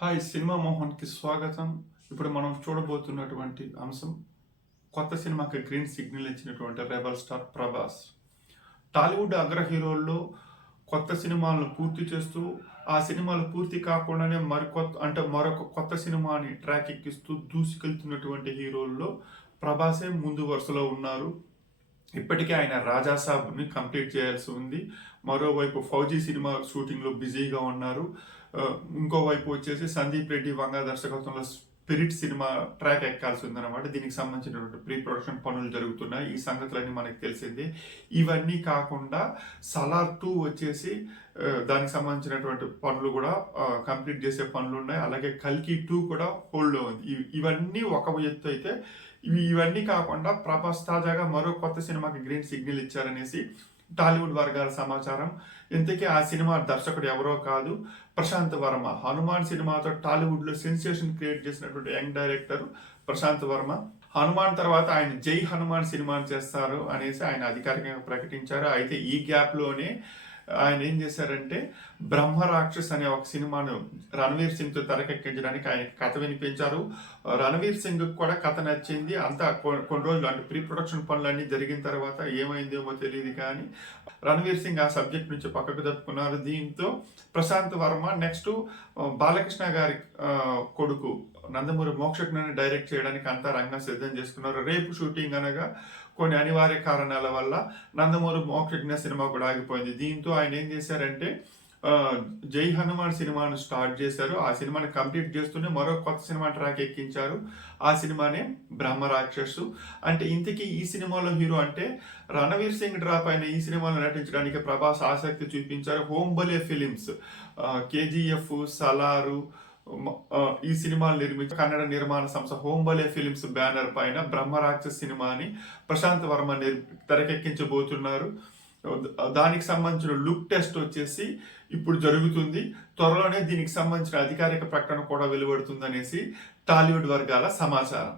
Hi cinema మోహన్కి స్వాగతం. ఇప్పుడు మనం చూడబోతున్నటువంటి అంశం కొత్త సినిమాకి గ్రీన్ సిగ్నల్ ఇచ్చినటువంటి రెబల్ స్టార్ ప్రభాస్. టాలీవుడ్ అగ్ర హీరోల్లో కొత్త సినిమాలను పూర్తి చేస్తూ ఆ సినిమాలు పూర్తి కాకుండానే మరొక కొత్త సినిమాని ట్రాక్ ఎక్కిస్తూ దూసుకెళ్తున్నటువంటి హీరోల్లో ప్రభాసే ముందు వరుసలో ఉన్నారు. ఇప్పటికే ఆయన రాజాసాబ్ని కంప్లీట్ చేయాల్సి ఉంది. మరోవైపు ఫౌజీ సినిమా షూటింగ్లో బిజీగా ఉన్నారు. ఇంకోవైపు వచ్చేసి సందీప్ రెడ్డి వంగ దర్శకత్వంలో స్పిరిట్ సినిమా ట్రాక్ ఎక్కాల్సి ఉందన్నమాట. దీనికి సంబంధించినటువంటి ప్రీ ప్రొడక్షన్ పనులు జరుగుతున్నాయి. ఈ సంగతులన్నీ మనకు తెలిసిందే. ఇవన్నీ కాకుండా సలార్ 2 వచ్చేసి దానికి సంబంధించినటువంటి పనులు కూడా కంప్లీట్ చేసే పనులు ఉన్నాయి. అలాగే కల్కి 2 కూడా హోల్డ్లో ఉంది. ఇవన్నీ ఒక ఎత్తు అయితే, ఇవన్నీ కాకుండా ప్రభాస్ తాజాగా మరో కొత్త సినిమాకి గ్రీన్ సిగ్నల్ ఇచ్చారనేసి టాలీవుడ్ వర్గాల సమాచారం. ఇంతకీ ఆ సినిమా దర్శకుడు ఎవరో కాదు, ప్రశాంత్ వర్మ. హనుమాన్ సినిమాతో టాలీవుడ్లో సెన్సేషన్ క్రియేట్ చేసినటువంటి యంగ్ డైరెక్టర్ ప్రశాంత్ వర్మ. హనుమాన్ తర్వాత ఆయన జై హనుమాన్ సినిమాని చేస్తారు అనేసి ఆయన అధికారికంగా ప్రకటించారు. అయితే ఈ గ్యాప్లోనే ఆయన ఏం చేశారంటే బ్రహ్మ రాక్షస్ అనే ఒక సినిమాను రణవీర్ సింగ్తో తెరకెక్కించడానికి ఆయన కథ వినిపించారు. రణవీర్ సింగ్ కూడా కథ నచ్చింది. అంతా కొన్ని రోజులు అంటే ప్రీ ప్రొడక్షన్ పనులన్నీ జరిగిన తర్వాత ఏమైందేమో తెలియదు, కానీ రణవీర్ సింగ్ ఆ సబ్జెక్ట్ నుంచి పక్కకు తప్పుకున్నారు. దీంతో ప్రశాంత్ వర్మ నెక్స్ట్ బాలకృష్ణ గారి కొడుకు నందమూరి మోక్షజ్ఞని డైరెక్ట్ చేయడానికి అంతా రంగం సిద్ధం చేసుకున్నారు. రేపు షూటింగ్ అనగా కొన్ని అనివార్య కారణాల వల్ల నందమూరి మోక్షజ్ఞ సినిమా కూడా ఆగిపోయింది. దీంతో ఆయన ఏం చేశారంటే జై హనుమాన్ సినిమాను స్టార్ట్ చేశారు. ఆ సినిమాని కంప్లీట్ చేస్తూనే మరో కొత్త సినిమా ట్రాక్ ఎక్కించారు. ఆ సినిమానే బ్రహ్మ రాక్షసు. అంటే ఇంతకీ ఈ సినిమాలో హీరో అంటే రణవీర్ సింగ్ డ్రాప్ అయిన ఈ సినిమాలో నటించడానికి ప్రభాస్ ఆసక్తి చూపించారు. హోంబలే ఫిలిమ్స్, కేజీఎఫ్, సలారు ఈ సినిమాలు నిర్మించి కన్నడ నిర్మాణ సంస్థ హోంబలే ఫిలిమ్స్ బ్యానర్ పైన బ్రహ్మరాక్షస్ సినిమాని ప్రశాంత్ వర్మ తెరకెక్కించబోతున్నారు. దానికి సంబంధించిన లుక్ టెస్ట్ వచ్చేసి ఇప్పుడు జరుగుతుంది. త్వరలోనే దీనికి సంబంధించిన అధికారిక ప్రకటన కూడా వెలువడుతుందనేసి టాలీవుడ్ వర్గాల సమాచారం.